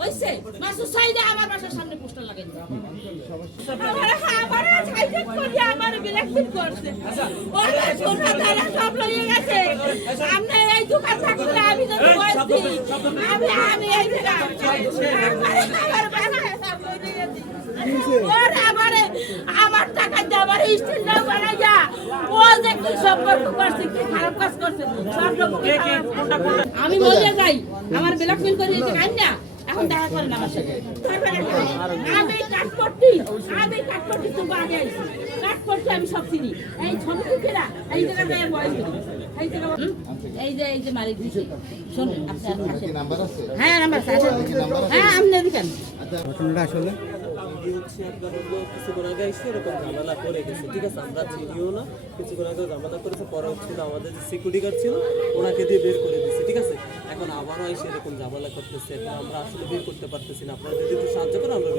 হইছে মাসুদ সাইদা আমার বাসার সামনে পোস্টার লাগাই দিল আমার সাইডে করে আমার ব্ল্যাকমেল করছে ওরা সোনা দানা সব লইয়ে গেছে সামনে এই দোকান থাকলে আমি যদি বলছি আমি এই জায়গা আমার বাসায় সব লইয়ে গেছে ওরা আমার টাকা দিয়ে আমার স্টিল না বানাইয়া ও যে কি সম্পর্ক করছে কি খারাপ কাজ করছে সব লোক আমি বলে যাই আমার ব্ল্যাকমেল করে দিতে কান না এখন দেখা করেন আমার সাথে আমি কাটপট্টি তুমি আগে আইছি কাটপট্টি আমি সব চিনি এই ছোট কুকেরা এই জায়গায় বয়স এই যে মালিক দিছে শুনুন আপনার নাম্বার আছে হ্যাঁ নাম্বার আছে হ্যাঁ আপনি দিবেন ঘটনাটা আসলে কিছুক্ষণ আগে এসে এরকম ঝামেলা করে গেছে, ঠিক আছে, আমরা চিনিও না, কিছুক্ষণ আগে ঝামেলা করেছে, পরে হচ্ছিল আমাদের যে সিকিউরিটি গার্ড ছিল ওনাকে দিয়ে বের করে দিচ্ছে, ঠিক আছে। এখন আবারও এসে এরকম ঝামেলা করতেছে, এখন আমরা আসলে বের করতে পারতেছি না, আপনারা যদি একটু সাহায্য করেন আমরা